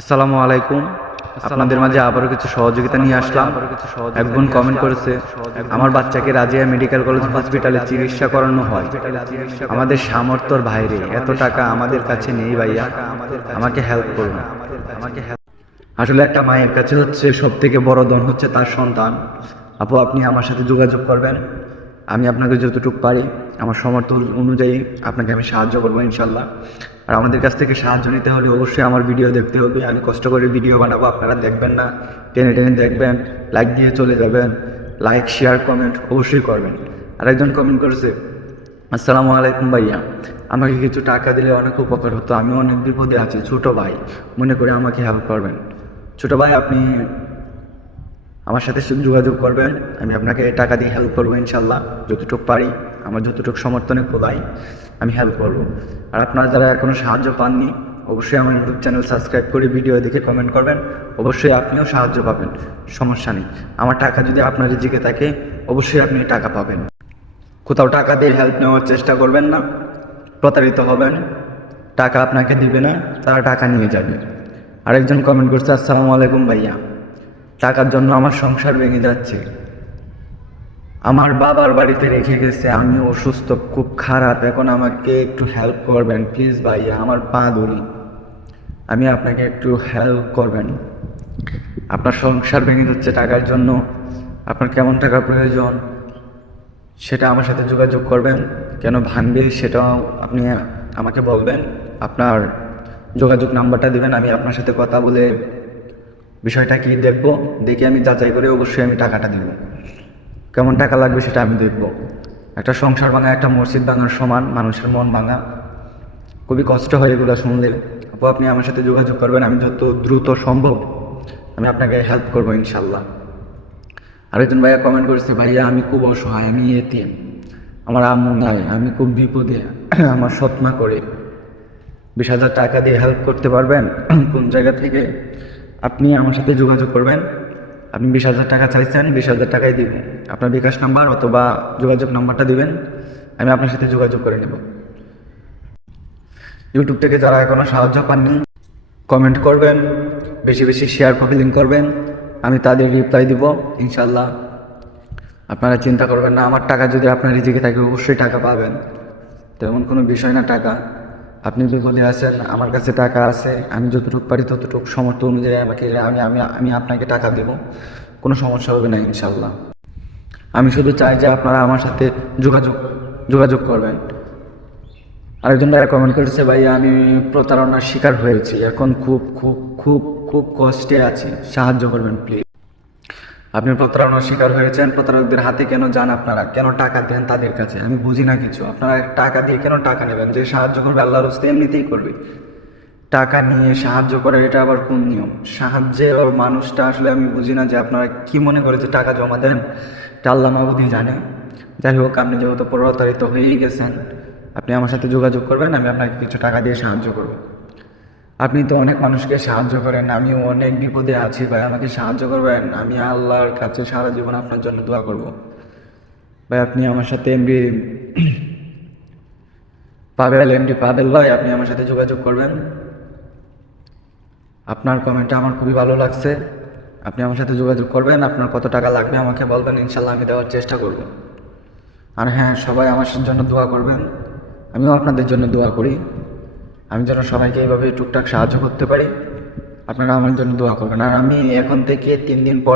আসসালামু আলাইকুম। আপনাদের মাঝে আবারও কিছু সহযোগিতা নিয়ে আসলাম। এক বোন কমেন্ট করেছে, আমার বাচ্চাকে রাজিয়া মেডিকেল কলেজ হসপিটালে চিকিৎসা করানো হয়, আমাদের সামর্থ্যর বাইরে এত টাকা আমাদের কাছে নেই ভাইয়া, আমাকে হেল্প করুন। আসলে একটা মায়ের কাছে হচ্ছে সব থেকে বড় ধন হচ্ছে তার সন্তান। আপু, আপনি আমার সাথে যোগাযোগ করবেন, আমি আপনাকে যতটুকু পারি আমার সামর্থ্য অনুযায়ী আপনাকে আমি সাহায্য করবো ইনশাল্লাহ। আর আমাদের কাছ থেকে সাহায্য নিতে হলে অবশ্যই আমার ভিডিও দেখতে হবে। আমি কষ্ট করে ভিডিও বানাবো, আপনারা দেখবেন না, টেনে টেনে দেখবেন, লাইক দিয়ে চলে যাবেন। লাইক, শেয়ার, কমেন্ট অবশ্যই করবেন। আরেকজন কমেন্ট করেছে, আসসালামু আলাইকুম ভাইয়া, আমাকে কিছু টাকা দিলে অনেক উপকার হতো, আমি অনেক বিপদে আছি, ছোট ভাই মনে করে আমাকে হেল্প করবেন। ছোট ভাই, আপনি আমার সাথে যোগাযোগ করবেন, আমি আপনাকে টাকা দিয়ে হেল্প করবো ইনশাল্লাহ, যতটুকু পারি আমার যতটুকু সমর্থনে খোলাই আমি হেল্প করবো। আর আপনারা যারা এখনও সাহায্য পাননি অবশ্যই আমার ইউটিউব চ্যানেল সাবস্ক্রাইব করে ভিডিও দেখে কমেন্ট করবেন, অবশ্যই আপনিও সাহায্য পাবেন, সমস্যা নেই। আমার টাকা যদি আপনার রিজিকে থাকে অবশ্যই আপনি টাকা পাবেন। কোথাও টাকা দিয়ে হেল্প নেওয়ার চেষ্টা করবেন না, প্রতারিত হবেন, টাকা আপনাকে দিবে না, তারা টাকা নিয়ে যাবে। আরেকজন কমেন্ট করছে, আসসালামু আলাইকুম ভাইয়া, টাকার জন্য আমার সংসার ভেঙে যাচ্ছে, আমার বাবার বাড়িতে রেখে গেছে, আমি অসুস্থ, খুব খারাপ, এখন আমাকে একটু হেল্প করবেন প্লিজ ভাইয়া, আমার পা ধরি, আমি আপনাকে একটু হেল্প করবেন। আপনার সংসার ভেঙে যাচ্ছে টাকার জন্য, আপনার কেমন টাকা প্রয়োজন সেটা আমার সাথে যোগাযোগ করবেন, কেন ভাঙবে সেটাও আপনি আমাকে বলবেন, আপনার যোগাযোগ নাম্বারটা দিবেন, আমি আপনার সাথে কথা বলে বিষয়টা কি দেখবো, দেখে আমি যাচাই করে অবশ্যই আমি টাকাটা দেব। কেমন টাকা লাগবে সেটা আমি দেখব। একটা সংসার ভাঙা একটা মসজিদ ভাঙার সমান, মানুষের মন ভাঙা, খুবই কষ্ট হয় এগুলো শুনলে। আপু, আপনি আমার সাথে যোগাযোগ করবেন, আমি যত দ্রুত সম্ভব আমি আপনাকে হেল্প করবো ইনশাল্লাহ। আরেকজন ভাইয়া কমেন্ট করেছে, ভাইয়া আমি খুব অসহায়, আমি এতিম, আমার আম্মু নাই, আমি খুব বিপদে, আমার সৎমা করে 20,000 টাকা দিয়ে হেল্প করতে পারবেন? কোন জায়গা থেকে? আপনি আমার সাথে যোগাযোগ করবেন, আপনি 20,000 টাকা চাইছেন, 20,000 টাকাই দিব, আপনার বিকাশ নাম্বার অথবা যোগাযোগ নাম্বারটা দিবেন, আমি আপনার সাথে যোগাযোগ করে নেব। ইউটিউব থেকে যারা এখনো সাহায্য পাননি কমেন্ট করবেন, বেশি বেশি শেয়ার কপি লিঙ্ক করবেন, আমি তাদের রিপ্লাই দিব ইনশাল্লাহ। আপনারা চিন্তা করবেন না, আমার টাকা যদি আপনার রিজিকে থাকে অবশ্যই টাকা পাবেন, তেমন কোনো বিষয় না। টাকা আপনি বিপদে আছেন, আমার কাছে টাকা আছে, আমি যতটুকু পারি ততটুকু সামর্থ্য অনুযায়ী আমাকে আমি আমি আমি আপনাকে টাকা দেব, কোনো সমস্যা হবে না ইনশাল্লাহ। আমি শুধু চাই যে আপনারা আমার সাথে যোগাযোগ করবেন। আরেকজন ভাইয়া কমেন্ট করেছে, ভাইয়া আমি প্রতারণার শিকার হয়েছি, এখন খুব খুব খুব খুব কষ্টে আছি, সাহায্য করবেন প্লিজ। আপনি প্রতারণার শিকার হয়েছেন, প্রতারকদের হাতে কেন যান আপনারা, কেন টাকা দেন তাদের কাছে, আমি বুঝি না কিছু। আপনারা টাকা দিয়ে কেন টাকা নেবেন? যে সাহায্য করবে আল্লাহর রাস্তায় এমনিতেই করবে, টাকা নিয়ে সাহায্য করে এটা আবার কোন নিয়ম? সাহায্যের মানুষটা আসলে আমি বুঝি না, যে আপনারা কি মনে করে যে টাকা জমা দেন, এটা আল্লাহ মাহবুদই জানে। যাই হোক, আপনি যেহেতু প্রতারিত হয়েই গেছেন, আপনি আমার সাথে যোগাযোগ করবেন, আমি আপনাকে কিছু টাকা দিয়ে সাহায্য করব। আপনি তো অনেক মানুষকে সাহায্য করেন, আমিও অনেক বিপদে আছি ভাই, আমাকে সাহায্য করবেন, আমি আল্লাহর কাছে সারা জীবন আপনার জন্য দোয়া করব ভাই। আপনি আমার সাথে এমডি পাবেল ভাই, আপনি আমার সাথে যোগাযোগ করবেন। আপনার কমেন্টটা আমার খুবই ভালো লাগছে, আপনি আমার সাথে যোগাযোগ করবেন, আপনার কত টাকা লাগবে আমাকে বলবেন, ইনশাল্লাহ আমি দেওয়ার চেষ্টা করব। আর হ্যাঁ, সবাই আমার জন্য দোয়া করবেন, আমিও আপনাদের জন্য দোয়া করি, আমি যেন সবাইকে এইভাবে টুকটাক সাহায্য করতে পারি। আপনারা আমার জন্য দোয়া করবেন। আর আমি এখন থেকে 3 দিন পর